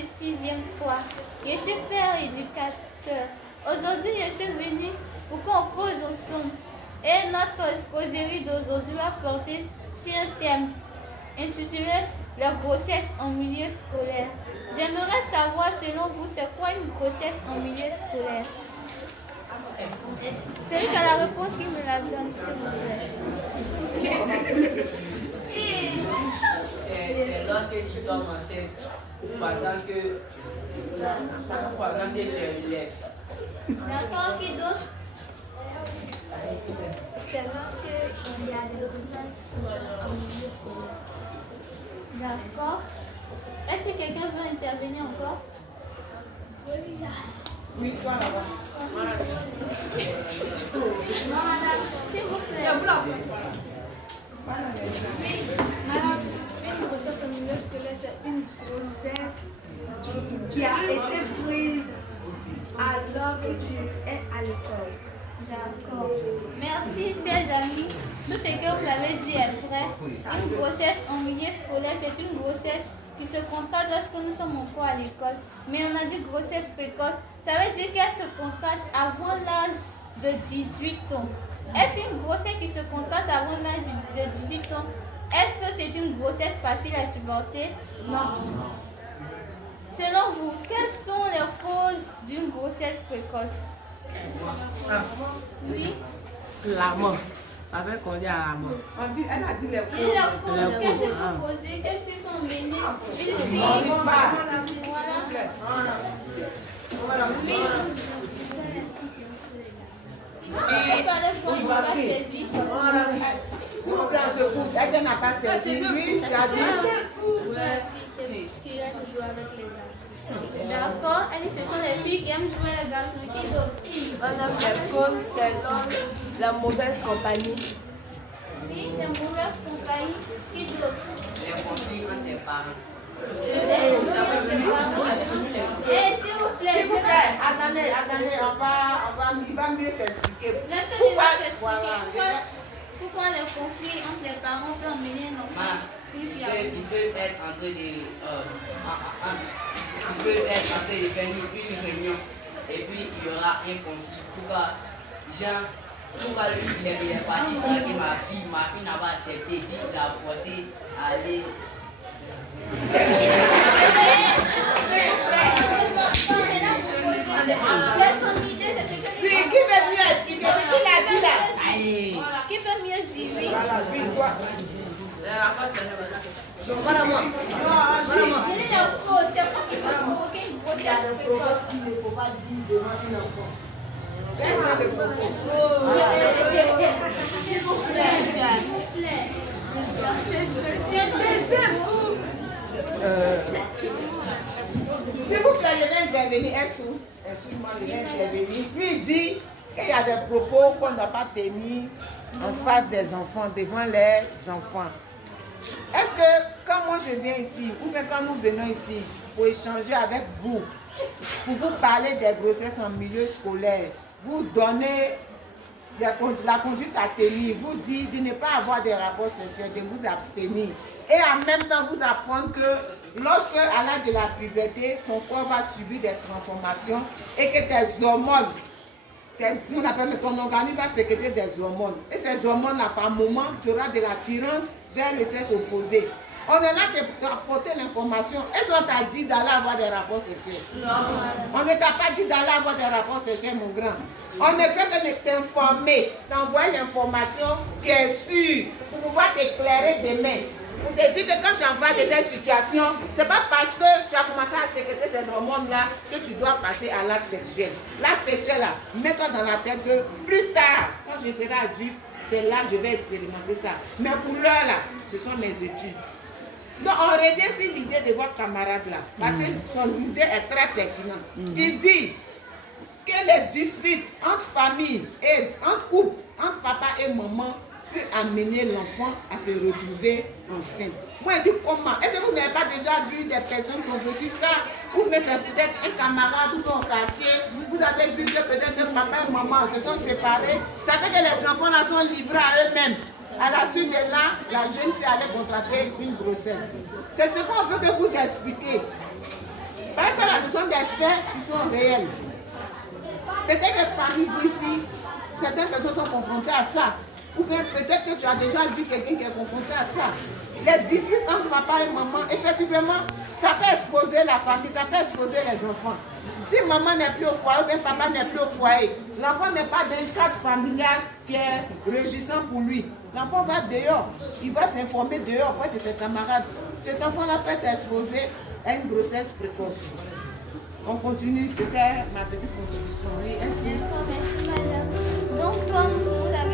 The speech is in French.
de 6e 3. Je suis père éducateur. Aujourd'hui, je suis venu pour qu'on cause ensemble. Et notre causerie d'aujourd'hui va porter sur un thème intitulé la grossesse en milieu scolaire. J'aimerais savoir, selon vous, c'est quoi une grossesse en milieu scolaire? Celui qui a la réponse qui me la donne, s'il vous plaît. C'est lorsque tu tombes enceinte pendant que tu es élève. D'accord, qui d'autre? C'est lorsque il y a des grossesses en milieu scolaire. D'accord. Est-ce que quelqu'un veut intervenir encore? Oui, toi là-bas. S'il vous plaît. Madame, une grossesse en milieu scolaire, c'est une grossesse qui a été prise alors que tu es à l'école. D'accord. Merci, chers amis. Tout ce que vous avez dit est vrai. Une grossesse en milieu scolaire, c'est une grossesse qui se constate lorsque nous sommes encore à l'école. Mais on a dit grossesse précoce. Ça veut dire qu'elle se constate avant l'âge de 18 ans. Est-ce une grossesse qui se constate avant l'âge de 18 ans? Est-ce que c'est une grossesse facile à supporter? Non. Selon vous, quelles sont les causes d'une grossesse précoce? Oui. La mort. Ça veut qu'on dit à la mort. Elle a dit les causes. Et la cause, qu'est-ce que vous posez? Qu'est-ce qu'ils sont venus? Une fille. Voilà. Oui. Elle n'a pas saisi. Oui, tu as dit. Qui aime jouer avec les garçons. D'accord. Elle dit ce sont les filles qui aiment jouer les garçons. Qui d'autre? Madame, les causes, c'est la mauvaise compagnie. Oui, les mauvaises compagnies. Qui d'autre? Les conflits entre les parents. Et s'il vous plaît, Attendez, il va mieux s'expliquer. laissez-moi m'expliquer Voilà. pourquoi les conflits entre les parents peuvent emmener un enfant. Ils peuvent être en train de faire une réunion et puis il y aura un conflit. Pourquoi lui il est parti draguer ma fille n'a pas accepté, puis il l'a forcé à aller. Puis, qui veut mieux expliquer? Qui l'a dit là? Qui peut mieux dire oui? Voilà moi. Quelle est la cause? C'est quoi qui peut provoquer une grossesse précoce? Il ne faut pas dire devant un enfant. S'il vous plaît. S'il vous plaît, je vais intervenir. Excuse-moi, je vais intervenir. Lui il dit qu'il y a des propos qu'on n'a pas tenus en face des enfants, devant les enfants. Est-ce que quand moi je viens ici, ou bien quand nous venons ici, pour échanger avec vous, pour vous parler des grossesses en milieu scolaire, vous donnez la conduite à tenir, vous dites de ne pas avoir des rapports sexuels, de vous abstenir, et en même temps vous apprendre que lorsque à l'âge de la puberté, ton corps va subir des transformations et que tes hormones, on appelle ton organisme va sécréter des hormones. Et ces hormones, par moment, tu auras de l'attirance vers le sexe opposé. On est là pour t'apporter l'information. Est-ce qu'on t'a dit d'aller avoir des rapports sexuels? Non. On ne t'a pas dit d'aller avoir des rapports sexuels, mon grand. On ne fait que de t'informer, t'envoyer l'information qui est sûre pour pouvoir t'éclairer demain. Pour te dire que quand tu envoies de cette situation, ce n'est pas parce que tu as commencé à sécréter ces hormones-là que tu dois passer à l'acte sexuel. L'acte sexuel, là, mets-toi dans la tête que plus tard, quand je serai adulte, c'est là que je vais expérimenter ça. Mais pour l'heure, là, ce sont mes études. Donc, on revient sur l'idée de votre camarade là, parce que son idée est très pertinente. Il dit que les disputes entre familles et entre couples, entre papa et maman, peut amener l'enfant à se retrouver enceinte. Moi, je dis comment? Est-ce que vous n'avez pas déjà vu des personnes qui ont vécu ça? Ou mais c'est peut-être un camarade ou ton quartier, vous avez vu que peut-être que papa et maman se sont séparés. Ça fait que les enfants là sont livrés à eux-mêmes. À la suite de là, la jeune fille allait contracter une grossesse. C'est ce qu'on veut que vous expliquez. des faits qui sont réels. Peut-être que parmi vous ici, certaines personnes sont confrontées à ça. Ou bien peut-être que tu as déjà vu quelqu'un qui est confronté à ça. Les disputes entre papa et maman, effectivement, ça peut exposer la famille, ça peut exposer les enfants. Si maman n'est plus au foyer ou bien papa n'est plus au foyer, l'enfant n'est pas dans un cadre familial qui est réjouissant pour lui. L'enfant va dehors, il va s'informer dehors auprès de ses camarades. Cet enfant-là peut être exposé à une grossesse précoce. On continue, c'était ma petite contribution. Oui, est-ce que... D'accord, merci madame. Donc comme vous l'avez